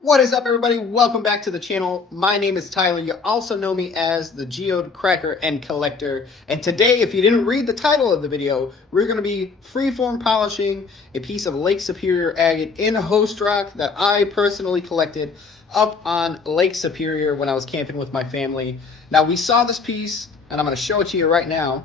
What is up, everybody? Welcome back to the channel. My name is Tyler. You also know me as the Geode Cracker and Collector. And today, if you didn't read the title of the video, we're going to be freeform polishing a piece of Lake Superior agate in host rock that I personally collected up on Lake Superior when I was camping with my family. Now, we saw this piece, and I'm going to show it to you right now.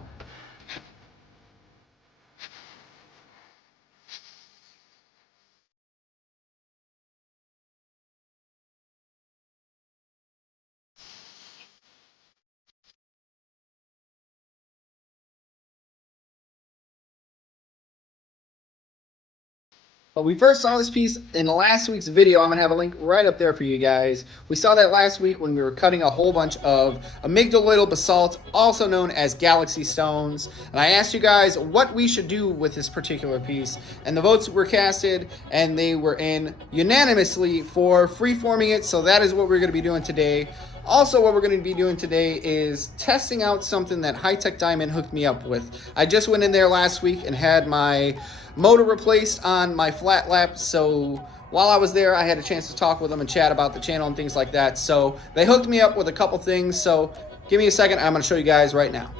But we first saw this piece in last week's video. I'm going to have a link right up there for you guys. We saw that last week when we were cutting a whole bunch of amygdaloidal basalt, also known as galaxy stones. And I asked you guys what we should do with this particular piece. And the votes were casted, and they were in unanimously for freeforming it. So that is what we're going to be doing today. Also, what we're going to be doing today is testing out something that HiTech Diamond hooked me up with. I just went in there last week and had my motor replaced on my flat lap, so while I was there, I had a chance to talk with them and chat about the channel and things like that. So they hooked me up with a couple things, so give me a second. I'm going to show you guys right now.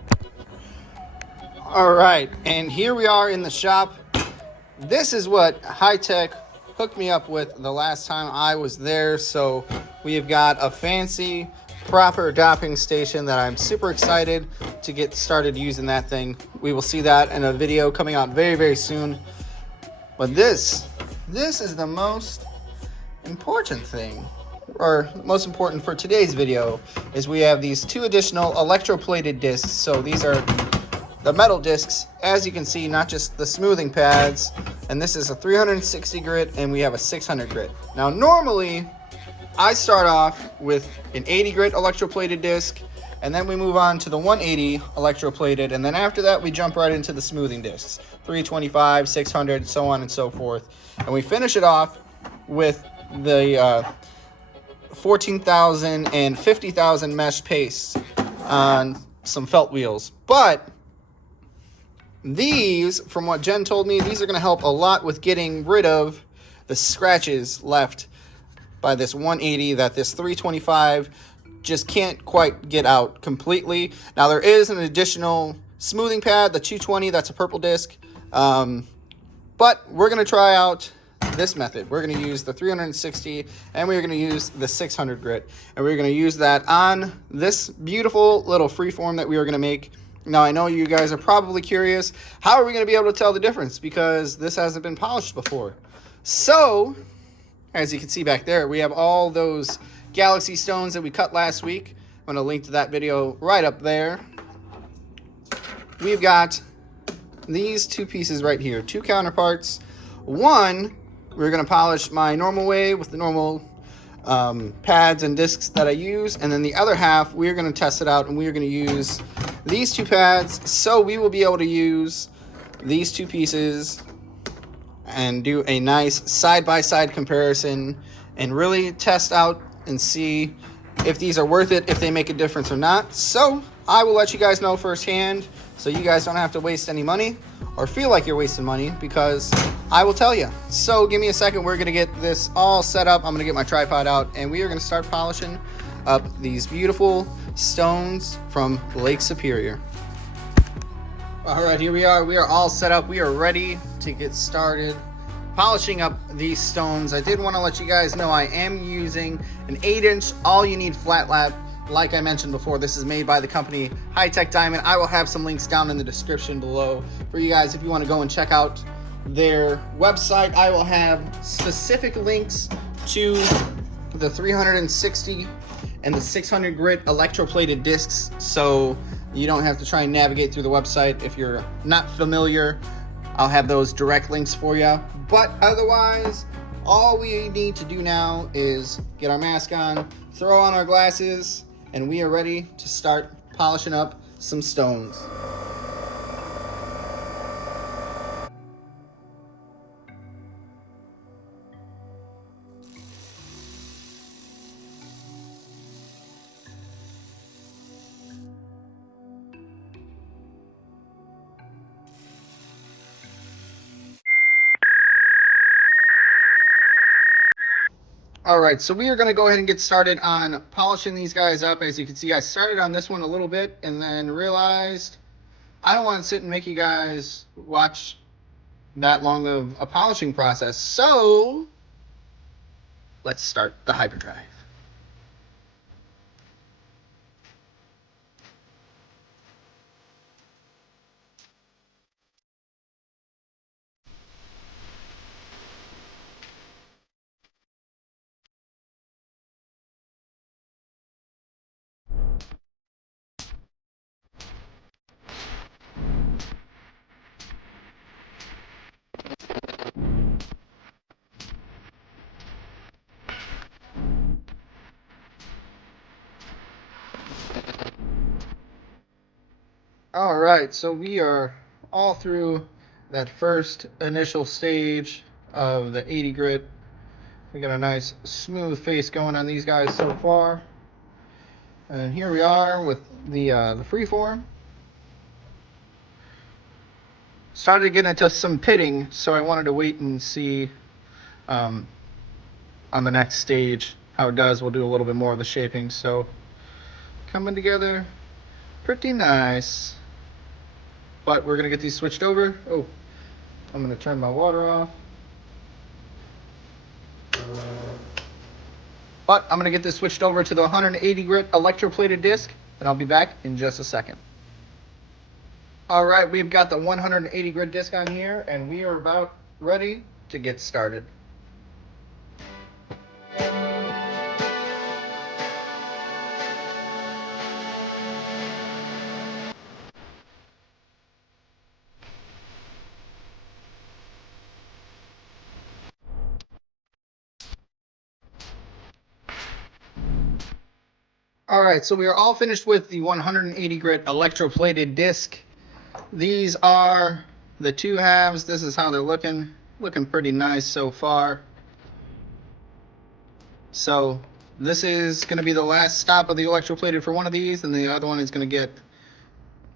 All right, and here we are in the shop. This is what HiTech hooked me up with the last time I was there. So we've got a fancy proper docking station that I'm super excited to get started using that thing. We will see that in a video coming out very, very soon. But this is the most important thing, or most important for today's video, is we have these two additional electroplated discs. So these are the metal discs, as you can see, not just the smoothing pads. And this is a 360 grit, and we have a 600 grit. Now, normally, I start off with an 80 grit electroplated disc, and then we move on to the 180 electroplated, and then after that, we jump right into the smoothing discs, 325, 600, so on and so forth. And we finish it off with the 14,000 and 50,000 mesh paste on some felt wheels. But these, from what Jen told me, these are going to help a lot with getting rid of the scratches left by this 180 that this 325 just can't quite get out completely. Now, there is an additional smoothing pad, the 220, that's a purple disc. But we're going to try out this method. We're going to use the 360, and we're going to use the 600 grit. And we're going to use that on this beautiful little freeform that we are going to make. Now, I know you guys are probably curious, how are we going to be able to tell the difference? Because this hasn't been polished before. So, as you can see back there, we have all those galaxy stones that we cut last week. I'm going to link to that video right up there. We've got these two pieces right here, two counterparts. One, we're going to polish my normal way with the normal pads and discs that I use. And then the other half, we're going to test it out, and we're going to use these two pads. So we will be able to use these two pieces and do a nice side-by-side comparison and really test out and see if these are worth it, if they make a difference or not. So I will let you guys know firsthand, so you guys don't have to waste any money or feel like you're wasting money, because I will tell you. So give me a second. We're going to get this all set up. I'm going to get my tripod out, and we are going to start polishing up these beautiful stones from Lake Superior. All right, here we are. We are all set up. We are ready to get started polishing up these stones. I did want to let you guys know I am using an 8-inch all-you-need flat lap. Like I mentioned before, this is made by the company HiTech Diamond. I will have some links down in the description below for you guys if you want to go and check out their website. I will have specific links to the 360 and the 600 grit electroplated discs, so you don't have to try and navigate through the website if you're not familiar. I'll have those direct links for you. But otherwise, all we need to do now is get our mask on, throw on our glasses, and we are ready to start polishing up some stones. All right, so we are going to go ahead and get started on polishing these guys up. As you can see, I started on this one a little bit and then realized I don't want to sit and make you guys watch that long of a polishing process. So let's start the hyperdrive. All right, so we are all through that first initial stage of the 80 grit. We got a nice smooth face going on these guys so far. And here we are with the freeform. Started getting into some pitting, so I wanted to wait and see on the next stage how it does. We'll do a little bit more of the shaping. So coming together pretty nice. But we're gonna get these switched over. Oh, I'm gonna turn my water off. But I'm gonna get this switched over to the 180 grit electroplated disc, and I'll be back in just a second. All right, we've got the 180 grit disc on here, and we are about ready to get started. All right, so we are all finished with the 180 grit electroplated disc. These are the two halves. This is how they're looking pretty nice so far. So this is going to be the last stop of the electroplated for one of these, and the other one is going to get,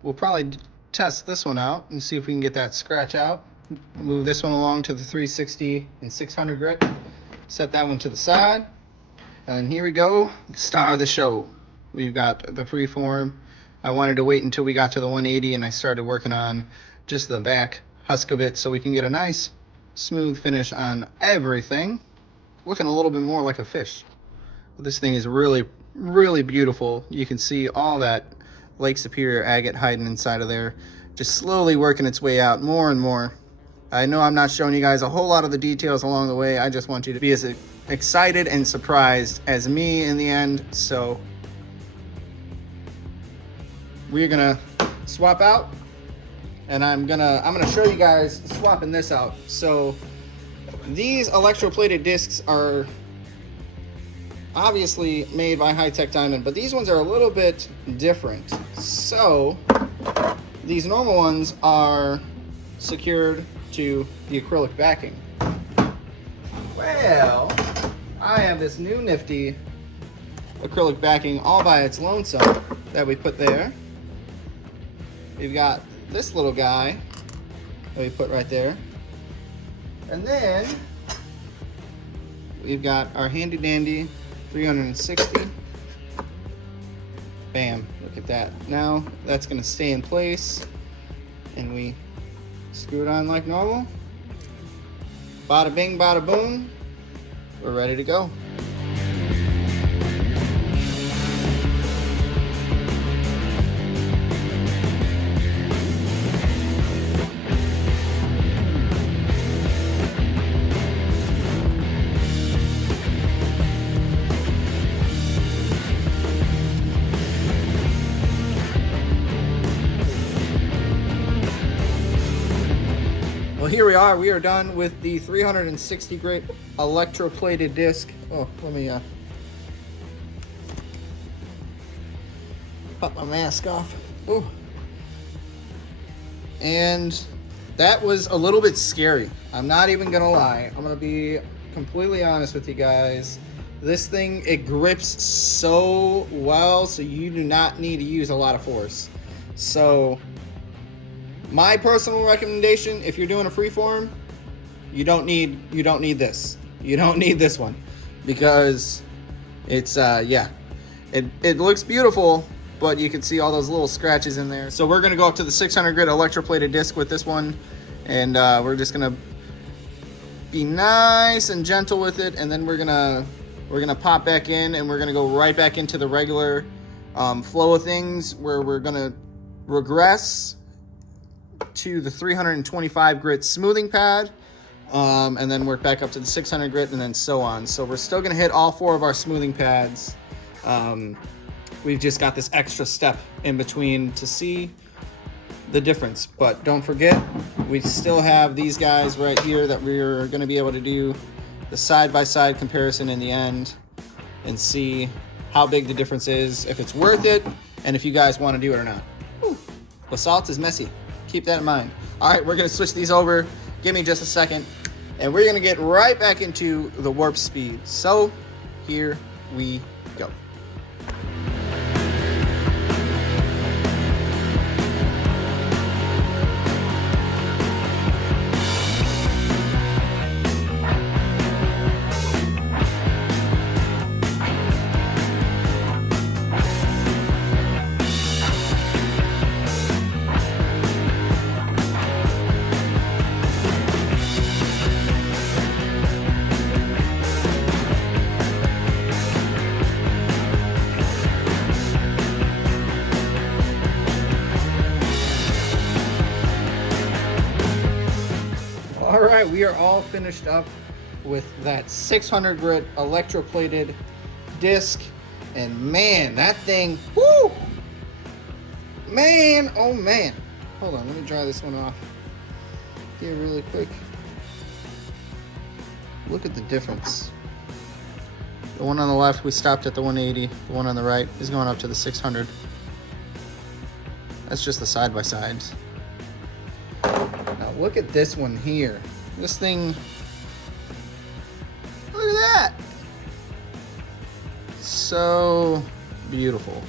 we'll probably test this one out and see if we can get that scratch out. Move this one along to the 360 and 600 grit. Set that one to the side. And here we go, star of the show. We've got the freeform. I wanted to wait until we got to the 180 and I started working on just the back husk of it so we can get a nice smooth finish on everything. Looking a little bit more like a fish. This thing is really, really beautiful. You can see all that Lake Superior agate hiding inside of there, just slowly working its way out more and more. I know I'm not showing you guys a whole lot of the details along the way. I just want you to be as excited and surprised as me in the end. So we're gonna swap out, and I'm gonna show you guys swapping this out. So these electroplated discs are obviously made by HiTech Diamond, but these ones are a little bit different. So these normal ones are secured to the acrylic backing. Well, I have this new nifty acrylic backing all by its lonesome that we put there. We've got this little guy that we put right there. And then we've got our handy dandy 360. Bam, look at that. Now that's gonna stay in place and we screw it on like normal. Bada bing, bada boom. We're ready to go. Well, here we are done with the 360 grit electroplated disc. Oh, let me pop my mask off. Ooh. And that was a little bit scary. I'm not even gonna lie. I'm gonna be completely honest with you guys. This thing, it grips so well, so you do not need to use a lot of force. So my personal recommendation, if you're doing a freeform, you don't need this. You don't need this one. because it's yeah, it looks beautiful, but you can see all those little scratches in there. So we're gonna go up to the 600 grit electroplated disc with this one, and we're just gonna be nice and gentle with it, and then we're gonna pop back in, and we're gonna go right back into the regular flow of things, where we're gonna regress to the 325 grit smoothing pad, and then work back up to the 600 grit, and then so on. So we're still gonna hit all 4 of our smoothing pads. We've just got this extra step in between to see the difference. But don't forget, we still have these guys right here that we're going to be able to do the side-by-side comparison in the end and see how big the difference is, if it's worth it, and if you guys want to do it or not. Whew. Basalt is messy. Keep that in mind. All right, we're going to switch these over. Give me just a second, and we're going to get right back into the warp speed. So here we go. All right, we are all finished up with that 600 grit electroplated disc, and man, that thing, whoo, man, oh man. Hold on, let me dry this one off here really quick. Look at the difference. The one on the left, we stopped at the 180. The one on the right is going up to the 600. That's just the side-by-sides. Now look at this one here. This thing, look at that. So beautiful.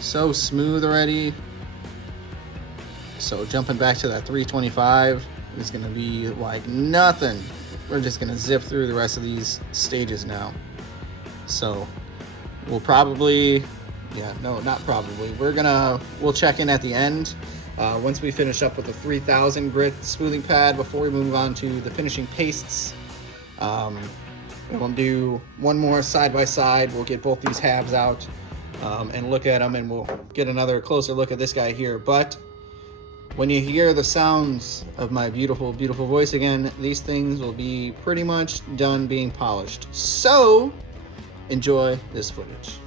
So smooth already. So jumping back to that 325 is gonna be like nothing. We're just gonna zip through the rest of these stages now. So we'll probably, yeah, no, not probably. We'll check in at the end. Once we finish up with the 3000 grit smoothing pad, before we move on to the finishing pastes. We'll do one more side by side. We'll get both these halves out and look at them, and we'll get another closer look at this guy here. But when you hear the sounds of my beautiful, beautiful voice again, these things will be pretty much done being polished. So enjoy this footage.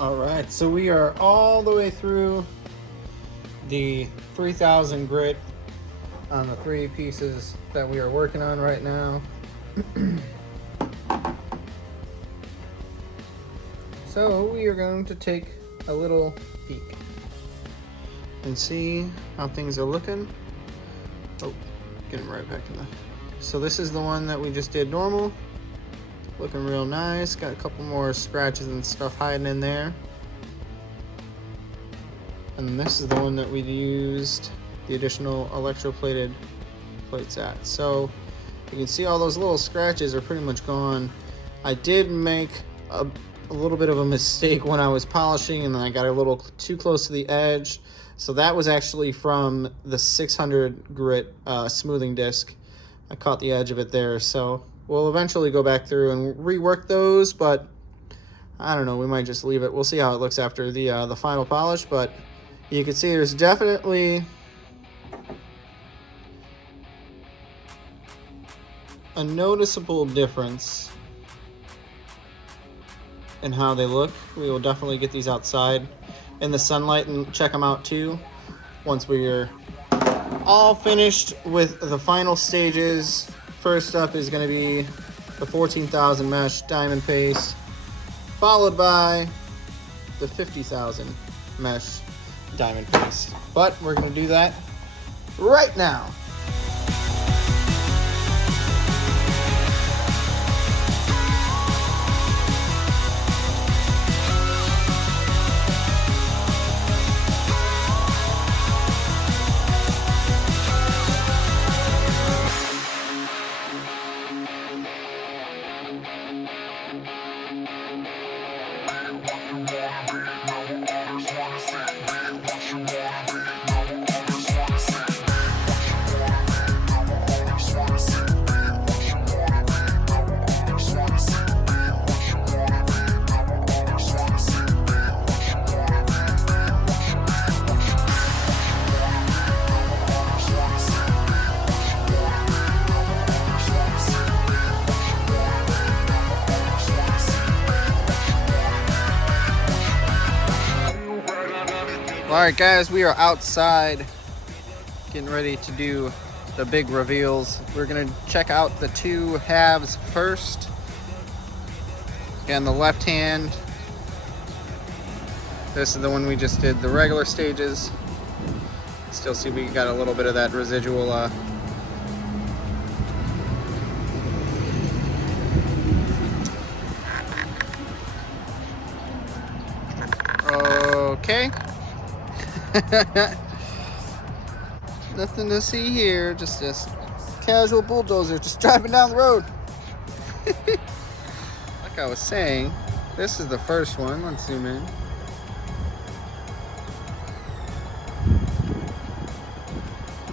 Alright, so we are all the way through the 3000 grit on the 3 pieces that we are working on right now. So we are going to take a little peek and see how things are looking. Oh, get them right back in there. So this is the one that we just did normal. Looking real nice. Got a couple more scratches and stuff hiding in there. And this is the one that we used the additional electroplated plates at. So you can see all those little scratches are pretty much gone. I did make a little bit of a mistake when I was polishing, and then I got a little too close to the edge. So that was actually from the 600 grit smoothing disc. I caught the edge of it there. So we'll eventually go back through and rework those, but I don't know, we might just leave it. We'll see how it looks after the final polish, but you can see there's definitely a noticeable difference in how they look. We will definitely get these outside in the sunlight and check them out too once we're all finished with the final stages. First up is going to be the 14,000 mesh diamond paste, followed by the 50,000 mesh diamond paste. But we're going to do that right now. Alright guys, we are outside getting ready to do the big reveals. We're going to check out the two halves first. Again, the left hand. This is the one we just did the regular stages. Still see we got a little bit of that residual okay. Nothing to see here, just this casual bulldozer just driving down the road. Like I was saying, this is the first one. Let's zoom in.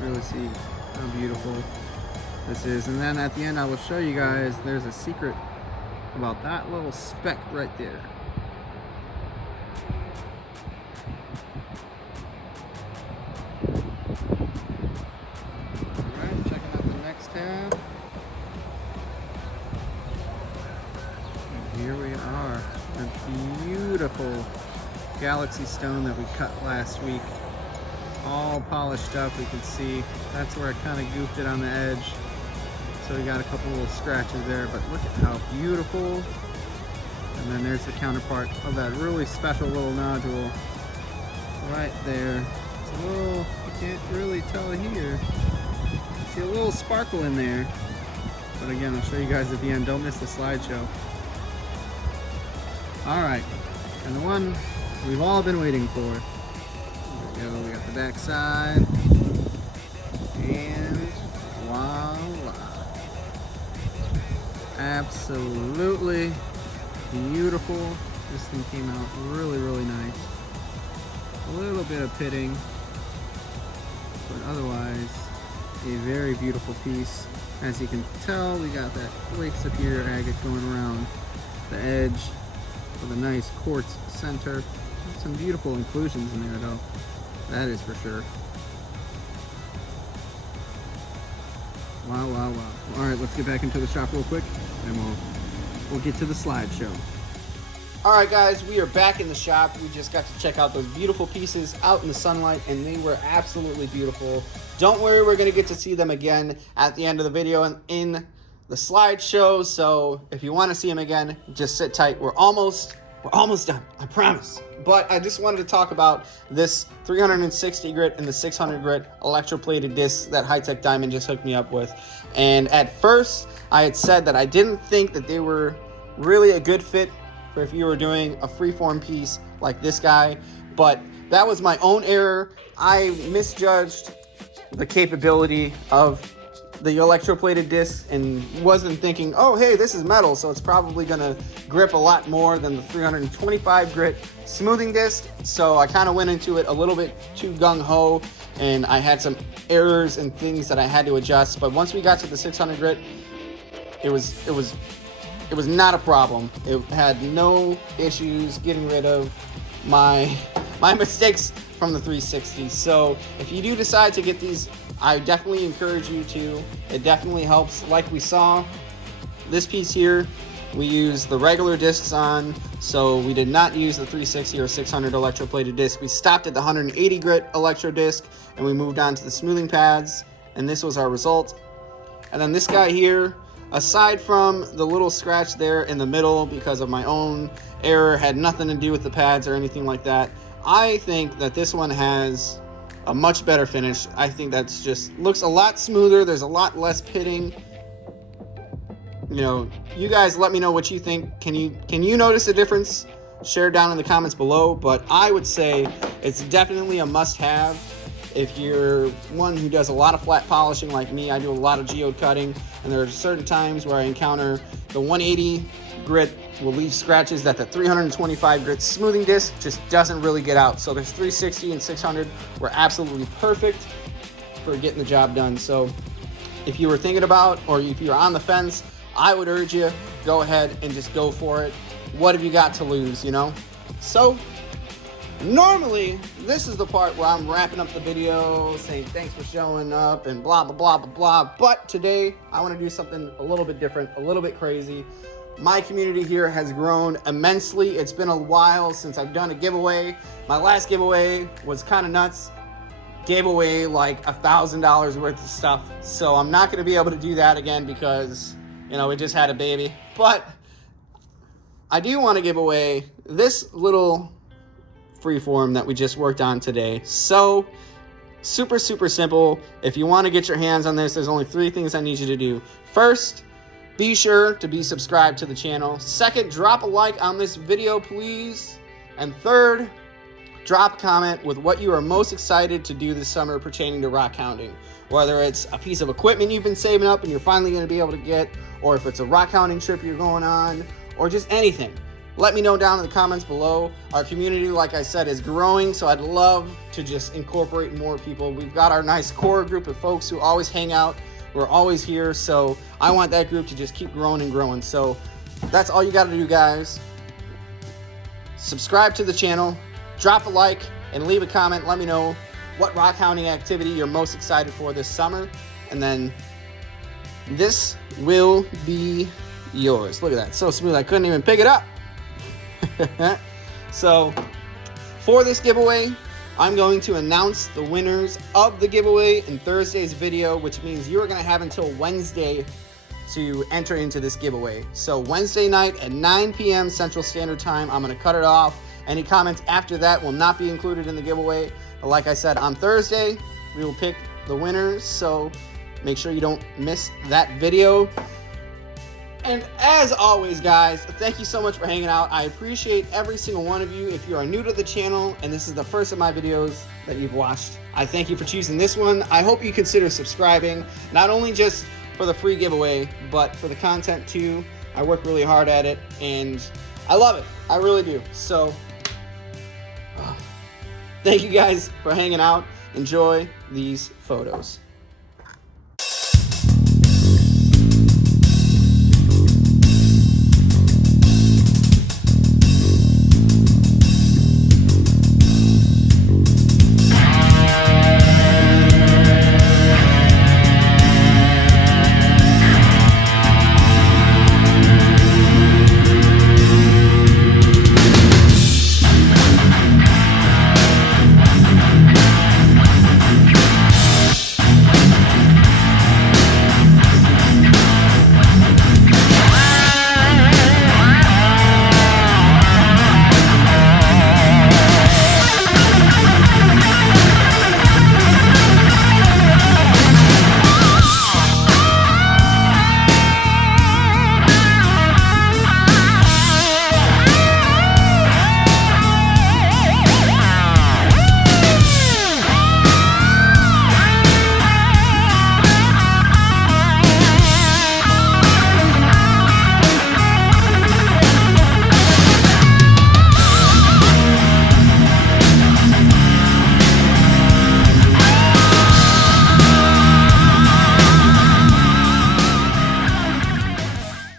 Really see how beautiful this is. And then at the end I will show you guys there's a secret about that little speck right there. Here we are, the beautiful galaxy stone that we cut last week, all polished up. We can see that's where I kind of goofed it on the edge, so we got a couple little scratches there, but look at how beautiful. And then there's the counterpart of that really special little nodule right there. It's a little, you can't really tell here, see a little sparkle in there, but again I'll show you guys at the end. Don't miss the slideshow. Alright, and the one we've all been waiting for. There we go, we got the back side. And voila. Absolutely beautiful. This thing came out really, really nice. A little bit of pitting, but otherwise a very beautiful piece. As you can tell, we got that Lake Superior Agate going around the edge with a nice quartz center. Some beautiful inclusions in there though, that is for sure. Wow, wow, wow. Alright, let's get back into the shop real quick and we'll get to the slideshow. Alright guys, we are back in the shop. We just got to check out those beautiful pieces out in the sunlight and they were absolutely beautiful. Don't worry, we're going to get to see them again at the end of the video and in the slideshow, so if you want to see them again, just sit tight. We're almost done, I promise. But I just wanted to talk about this 360 grit and the 600 grit electroplated discs that HiTech Diamond just hooked me up with. And at first, I had said that I didn't think that they were really a good fit for if you were doing a freeform piece like this guy, but that was my own error. I misjudged the capability of the electroplated disc and wasn't thinking, oh, hey, this is metal, so it's probably going to grip a lot more than the 325 grit smoothing disc. So I kind of went into it a little bit too gung-ho, and I had some errors and things that I had to adjust. But once we got to the 600 grit, it was not a problem. It had no issues getting rid of my mistakes from the 360. So if you do decide to get these, I definitely encourage you to. It definitely helps. Like we saw, this piece here, we use the regular discs on, so we did not use the 360 or 600 electroplated disc. We stopped at the 180 grit electro disc, and we moved on to the smoothing pads, and this was our result. And then this guy here, aside from the little scratch there in the middle because of my own error, had nothing to do with the pads or anything like that. I think that this one has a much better finish. I think that's just looks a lot smoother. There's a lot less pitting. You know, you guys let me know what you think. Can you notice a difference? Share down in the comments below. But I would say it's definitely a must-have if you're one who does a lot of flat polishing like me. I do a lot of geode cutting, and there are certain times where I encounter the 180 grit will leave scratches that the 325 grit smoothing disc just doesn't really get out. So there's 360 and 600 were absolutely perfect for getting the job done. So if you were thinking about, or if you're on the fence, I would urge you, go ahead and just go for it. What have you got to lose, you know? So normally this is the part where I'm wrapping up the video saying thanks for showing up and blah blah blah blah blah, but today I want to do something a little bit different, a little bit crazy. My community here has grown immensely. It's been a while since I've done a giveaway. My last giveaway was kind of nuts. Gave away like $1,000 worth of stuff. So I'm not going to be able to do that again because, you know, we just had a baby. But I do want to give away this little freeform that we just worked on today. So super simple. If you want to get your hands on this, there's only 3 things I need you to do. First, be sure to be subscribed to the channel. Second, drop a like on this video, please. And third, drop a comment with what you are most excited to do this summer pertaining to rock hounding. Whether it's a piece of equipment you've been saving up and you're finally going to be able to get, or if it's a rock hounding trip you're going on, or just anything. Let me know down in the comments below. Our community, like I said, is growing, so I'd love to just incorporate more people. We've got our nice core group of folks who always hang out. We're always here, so I want that group to just keep growing and growing. So that's all you got to do, guys. Subscribe to the channel, drop a like, and leave a comment. Let me know what rock hounding activity you're most excited for this summer, and then this will be yours. Look at that, so smooth I couldn't even pick it up. So for this giveaway, I'm going to announce the winners of the giveaway in Thursday's video, which means you're going to have until Wednesday to enter into this giveaway. So Wednesday night at 9 p.m. Central Standard Time, I'm going to cut it off. Any comments after that will not be included in the giveaway. But like I said, on Thursday, we will pick the winners. So make sure you don't miss that video. And as always, guys, thank you so much for hanging out. I appreciate every single one of you. If you are new to the channel and this is the first of my videos that you've watched, I thank you for choosing this one. I hope you consider subscribing, not only just for the free giveaway, but for the content too. I work really hard at it, and I love it. I really do. So, thank you guys for hanging out. Enjoy these photos.